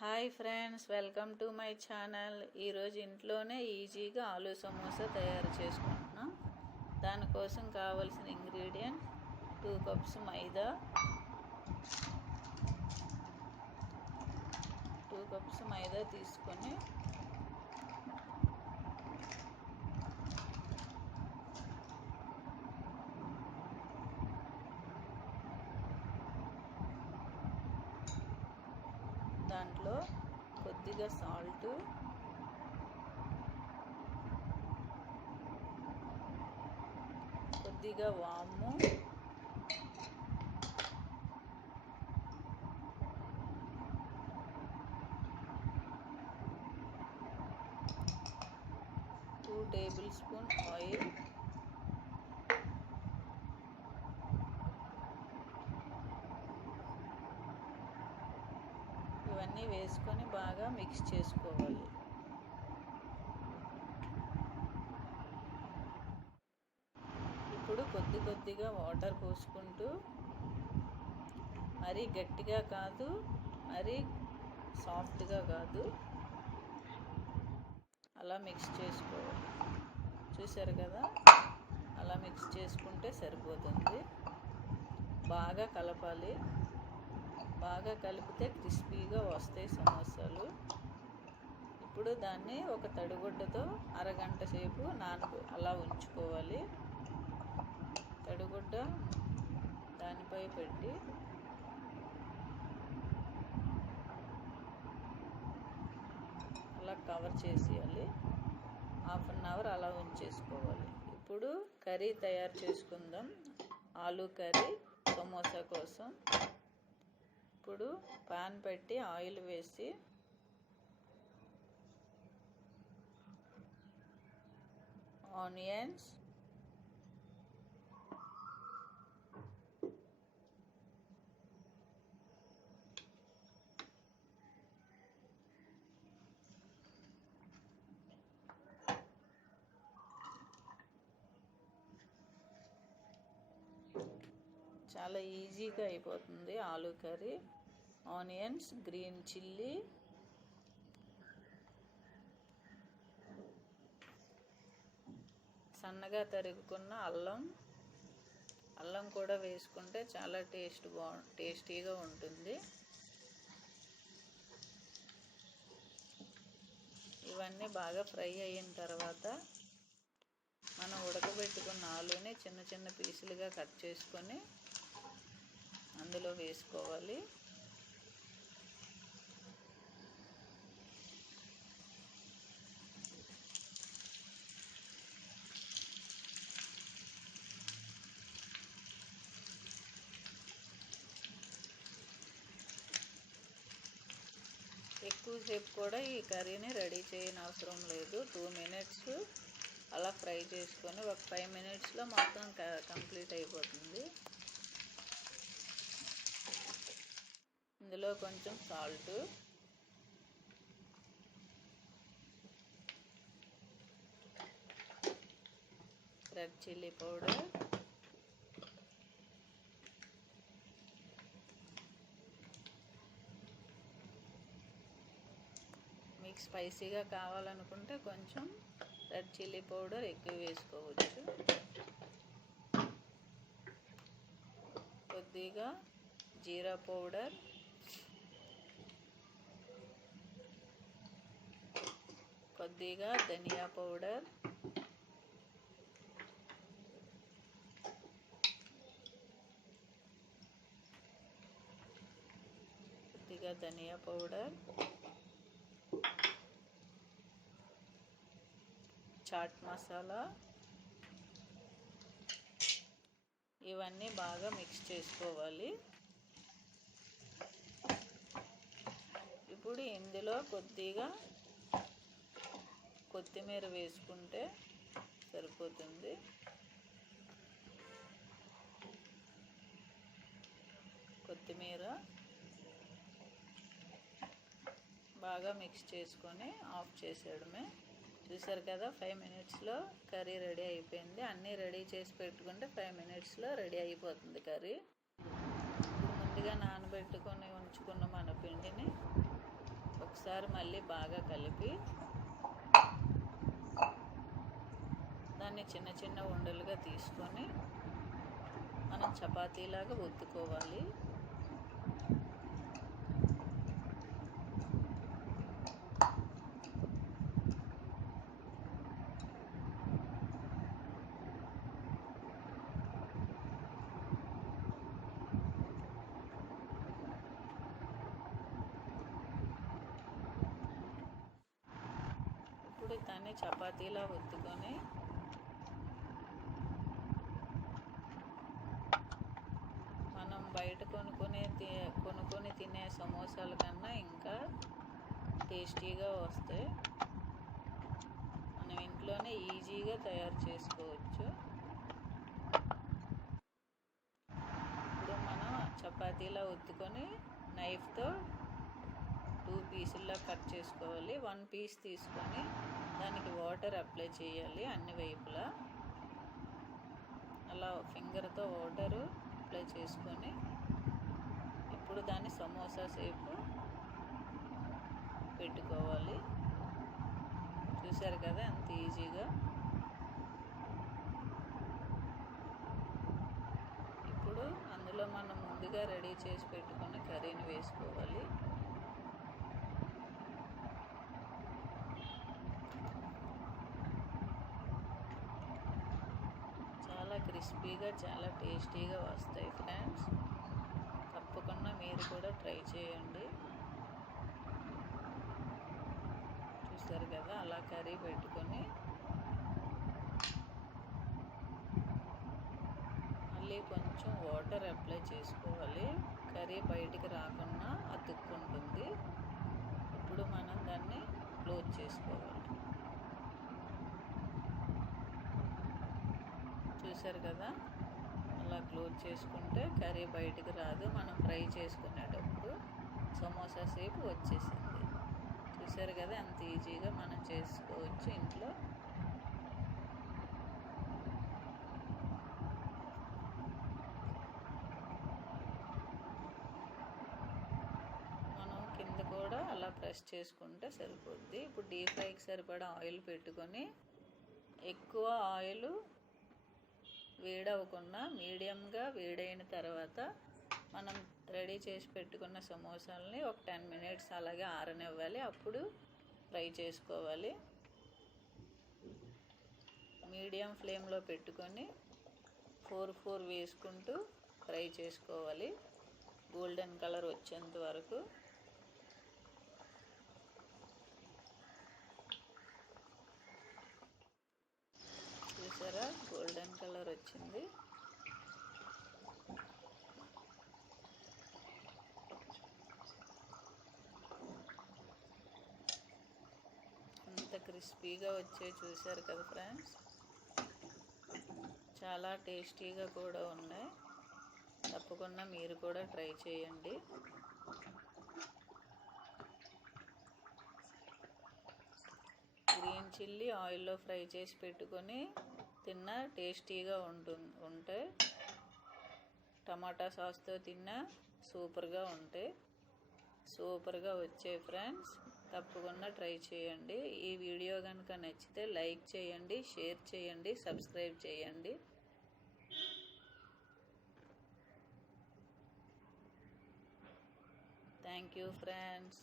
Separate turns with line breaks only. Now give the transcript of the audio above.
Hi friends welcome to my channel. ఈరోజు ఇంట్లోనే ఈజీగా ఆలూ సమోసా తయారు చేసుకుంటున్నాం. దానికోసం కావలసిన ఇంగ్రీడియంట్ టూ కప్స్ మైదా టూ కప్స్ మైదా తీసుకొని కొద్దిగా సాల్ట్ కొద్దిగా వాము టూ టేబుల్ స్పూన్ ఆయిల్ ఇవన్నీ వేసుకొని బాగా మిక్స్ చేసుకోవాలి. ఇప్పుడు కొద్ది కొద్దిగా వాటర్ పోసుకుంటూ మరీ గట్టిగా కాదు మరీ సాఫ్ట్గా కాదు అలా మిక్స్ చేసుకోవాలి. చూసారు కదా? అలా మిక్స్ చేసుకుంటే సరిపోతుంది. బాగా కలపాలి. బాగా కలిపితే క్రిస్పీగా వస్తాయి సమోసాలు. ఇప్పుడు దాన్ని ఒక తడిగుడ్డతో అరగంట సేపు నాన అలా ఉంచుకోవాలి. తడిగుడ్డ దానిపై పెట్టి అలా కవర్ చేసేయాలి. హాఫ్ అన్ అవర్ అలా ఉంచేసుకోవాలి. ఇప్పుడు కర్రీ తయారు చేసుకుందాం. ఆలూ కర్రీ సమోసా కోసం. ఇప్పుడు పాన్ పెట్టి ఆయిల్ వేసి ఆనియన్స్ చాలా ఈజీగా అయిపోతుంది aloo curry. Onions green chilli సన్నగా తరుగుకున్న అల్లం. అల్లం కూడా వేసుకుంటే చాలా టేస్ట్ బా టేస్టీగా ఉంటుంది. ఇవన్నీ బాగా ఫ్రై అయిన తర్వాత మనం ఉడకబెట్టుకున్న ఆలుని చిన్న చిన్న పీసులుగా కట్ చేసుకొని అందులో వేసుకోవాలి. ఎక్కువసేపు కూడా ఈ కర్రీని రెడీ చేయని అవసరం లేదు. టూ మినిట్స్ అలా ఫ్రై చేసుకొని ఒక ఫైవ్ మినిట్స్లో మొత్తం కంప్లీట్ అయిపోతుంది. ఇందులో కొంచెం సాల్ట్. Red chilli powder. మీకు స్పైసీగా కావాలనుకుంటే కొంచెం రెడ్ చిల్లీ పౌడర్ ఎక్కువ వేసుకోవచ్చు. కొద్దిగా జీరా పౌడర్. కొద్దిగా ధనియా పౌడర్. కొద్దిగా ధనియా పౌడర్. చాట్ మసాలా. ఇవన్నీ బాగా మిక్స్ చేసుకోవాలి. ఇప్పుడు ఇందులో కొద్దిగా కొత్తిమీర వేసుకుంటే సరిపోతుంది. కొత్తిమీర బాగా మిక్స్ చేసుకొని ఆఫ్ చేసేయడమే. చూసారు కదా ఫైవ్ మినిట్స్లో కర్రీ రెడీ అయిపోయింది. అన్నీ రెడీ చేసి పెట్టుకుంటే ఫైవ్ మినిట్స్లో రెడీ అయిపోతుంది కర్రీ. ముందుగా నానబెట్టుకొని ఉంచుకున్న మన పిండిని ఒకసారి మళ్ళీ బాగా కలిపి దాన్ని చిన్న చిన్న ఉండలుగా తీసుకొని మనం చపాతీలాగా ఒత్తుకోవాలి. ఇప్పుడు దాన్ని చపాతీలా ఒత్తుకొని మనం బయట కొనుక్కునే కొనుక్కొని తినే సమోసాల కన్నా ఇంకా టేస్టీగా వస్తాయి. మనం ఇంట్లోనే ఈజీగా తయారు చేసుకోవచ్చు. ఇప్పుడు మనం చపాతీలా ఒత్తుకొని నైఫ్తో టూ పీసుల్లో కట్ చేసుకోవాలి. వన్ పీస్ తీసుకొని దానికి వాటర్ అప్లై చేయాలి అన్ని వైపులా. అలా ఫింగర్తో వాటరు అప్లై చేసుకొని ఇప్పుడు దాన్ని సమోసా సేపు పెట్టుకోవాలి. చూసారు కదా అంత ఈజీగా ఇప్పుడు అందులో మనం ముందుగా రెడీ చేసి పెట్టుకున్న కర్రీని వేసుకోవాలి చాలా క్రిస్పీగా చాలా టేస్టీగా వస్తాయి ఫ్రెండ్స్. తప్పకుండా మీరు కూడా ట్రై చేయండి. చూస్తారు కదా అలా కర్రీ పెట్టుకొని మళ్ళీ కొంచెం వాటర్ అప్లై చేసుకోవాలి. కర్రీ బయటికి రాకుండా అతుక్కుంటుంది. ఇప్పుడు మనం దాన్ని క్లోజ్ చేసుకోవాలి. చూసారు కదా? క్లోజ్ చేసుకుంటే కర్రీ బయటకు రాదు. మనం ఫ్రై చేసుకునేటప్పుడు సమోసా సేపు వచ్చేసింది. చూసారు కదా అంత ఈజీగా మనం చేసుకోవచ్చు ఇంట్లో. మనం కింద కూడా అలా ప్రెస్ చేసుకుంటే సరిపోద్ది. ఇప్పుడు డీప్ ఫ్రైకి సరిపడా ఆయిల్ పెట్టుకొని ఎక్కువ ఆయిల్ వేడవకుండా మీడియంగా వేడైన తర్వాత మనం రెడీ చేసి పెట్టుకున్న సమోసాలని ఒక టెన్ మినిట్స్ అలాగే ఆరనివ్వాలి. అప్పుడు ఫ్రై చేసుకోవాలి. మీడియం ఫ్లేమ్లో పెట్టుకొని ఫోర్ ఫోర్ వేసుకుంటూ ఫ్రై చేసుకోవాలి. గోల్డెన్ కలర్ వచ్చేంత వరకు. చూసారా? కలర్ వచ్చింది. అంత క్రిస్పీగా వచ్చే చూశారు కదా ఫ్రెండ్స్. చాలా టేస్టీగా కూడా ఉన్నాయి. తప్పకుండా మీరు కూడా ట్రై చేయండి గ్రీన్ చిల్లీ ఆయిల్లో ఫ్రై చేసి పెట్టుకొని తిన్నా టేస్టీగా ఉంటుంది ఉంటే టమాటా సాస్తో తిన్నా సూపర్గా ఉంటాయి సూపర్గా వచ్చాయి ఫ్రెండ్స్ తప్పకుండా ట్రై చేయండి. ఈ వీడియో కనుక నచ్చితే లైక్ చేయండి షేర్ చేయండి సబ్స్క్రైబ్ చేయండి. Thank you friends.